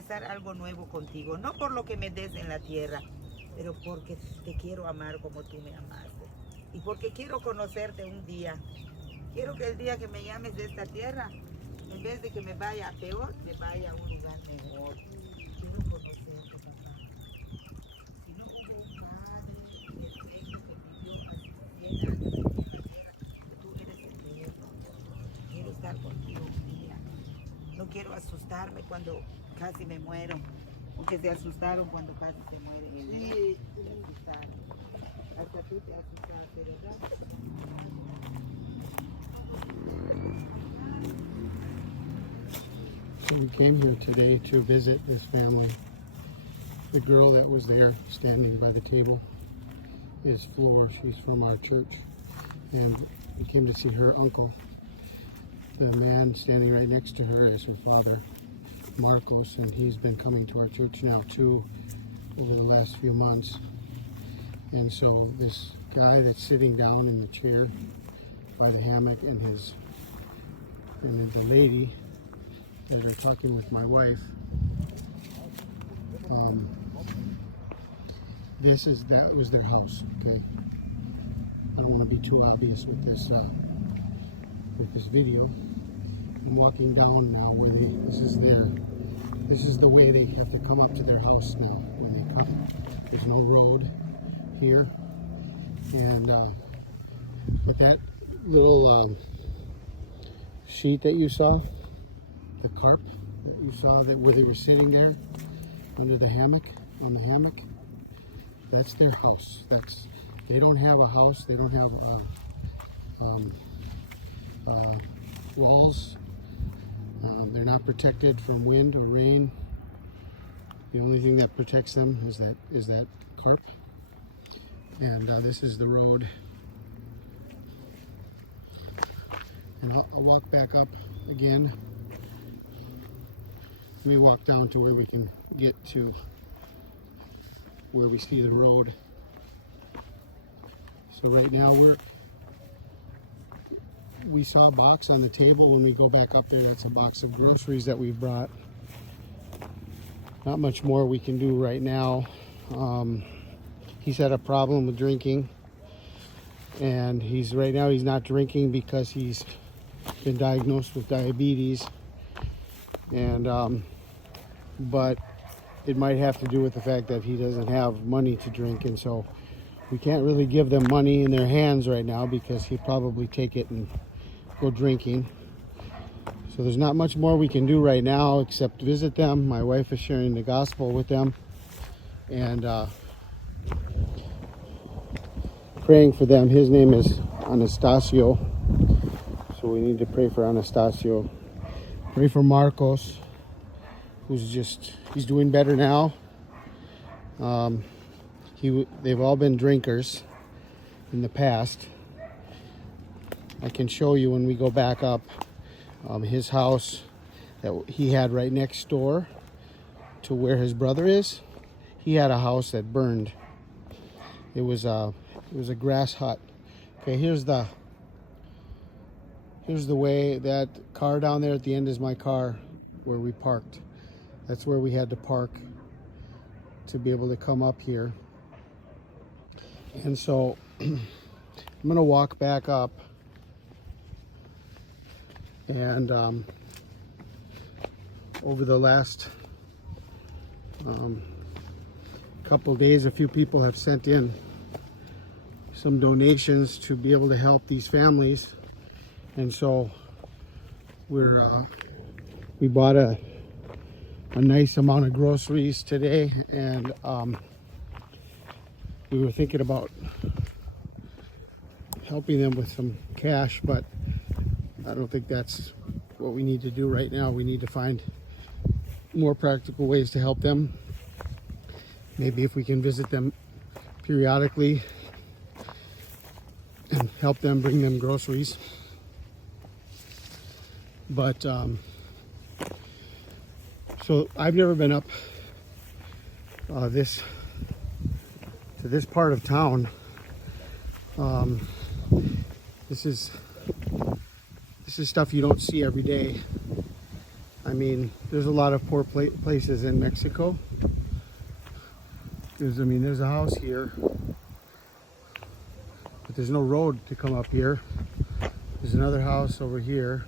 empezar algo nuevo contigo, no por lo que me des en la tierra, pero porque te quiero amar como tú me amaste. Y porque quiero conocerte un día. Quiero que el día que me llames de esta tierra, en vez de que me vaya a peor, me vaya a un lugar mejor. Quiero conocerte, papá. Si no hubo un padre perfecto que vivió casi 100 años en la tierra, tú eres eterno. Quiero estar contigo un día. No quiero asustarme cuando casi me muero. Porque se asustaron cuando casi se mueren. Sí, se asustaron. Hasta tú te asustaste, ¿verdad? We came here today to visit this family. The girl that was there standing by the table is Flor. She's from our church. And we came to see her uncle. The man standing right next to her is her father, Marcos, and he's been coming to our church now too over the last few months. And so this guy that's sitting down in the chair by the hammock and the lady that are talking with my wife, that was their house. Okay, I don't want to be too obvious with this video. I'm walking down now where this is the way they have to come up to their house now when they come. There's no road here, and but that little sheet that you saw, the carp that you saw that where they were sitting there under the hammock, on the hammock, that's their house. They don't have a house. They don't have walls. They're not protected from wind or rain. The only thing that protects them is that carp. And this is the road. And I'll walk back up again. Let me walk down to where we can get to where we see the road. So right now we saw a box on the table. When we go back up there, that's a box of groceries that we've brought. Not much more we can do right now. He's had a problem with drinking, and right now he's not drinking because he's been diagnosed with diabetes, and but it might have to do with the fact that he doesn't have money to drink, and so we can't really give them money in their hands right now because he'd probably take it and go drinking. So there's not much more we can do right now except visit them. My wife is sharing the gospel with them and praying for them. His name is Anastasio, so we need to pray for Anastasio. Pray for Marcos, he's doing better now. They've all been drinkers in the past. I can show you when we go back up his house that he had right next door to where his brother is. He had a house that burned. It was a grass hut. Okay, here's the way. That car down there at the end is my car where we parked. That's where we had to park to be able to come up here. And so I'm gonna walk back up, and over the last couple days, a few people have sent in some donations to be able to help these families, and so we bought a nice amount of groceries today, and we were thinking about helping them with some cash, but I don't think that's what we need to do right now. We need to find more practical ways to help them. Maybe if we can visit them periodically and help them, bring them groceries. But so I've never been up to this part of town. This is stuff you don't see every day. I mean, there's a lot of poor places in Mexico. There's a house here, but there's no road to come up here. There's another house over here.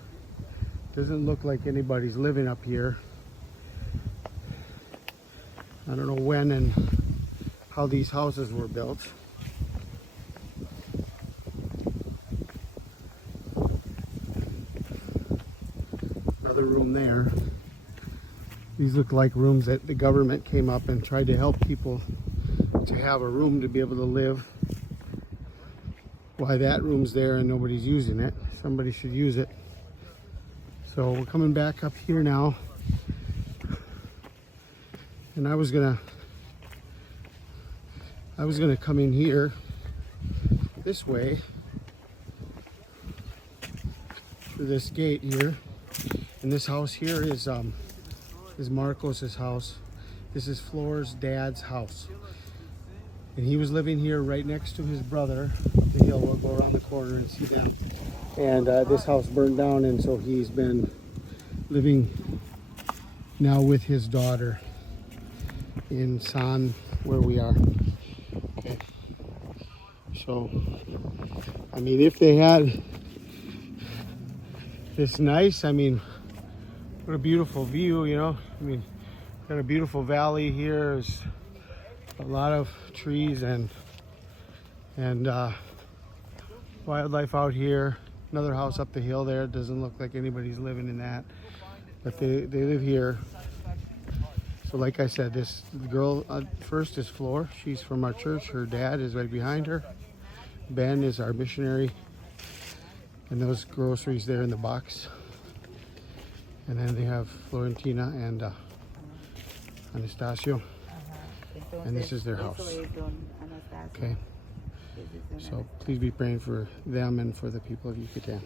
Doesn't look like anybody's living up here. I don't know when and how these houses were built. Another room there. These look like rooms that the government came up and tried to help people to have a room to be able to live. Why that room's there and nobody's using it. Somebody should use it. So we're coming back up here now. And I was gonna come in here this way through this gate here. And this house here is Marcos's house. This is Flora's dad's house. And he was living here right next to his brother up the hill. We'll go around the corner and see them. And this house burned down, and so he's been living now with his daughter in San, where we are. Okay. So, I mean, if they had this nice, I mean, what a beautiful view, you know. I mean, got a beautiful valley here. There's a lot of trees and wildlife out here. Another house up the hill there. It doesn't look like anybody's living in that, but they live here. So like I said, this girl first is Flor. She's from our church. Her dad is right behind her. Ben is our missionary. And those groceries there in the box. And then they have Florentina and Anastasio. And this is their house. Okay. So please be praying for them and for the people of Yucatan.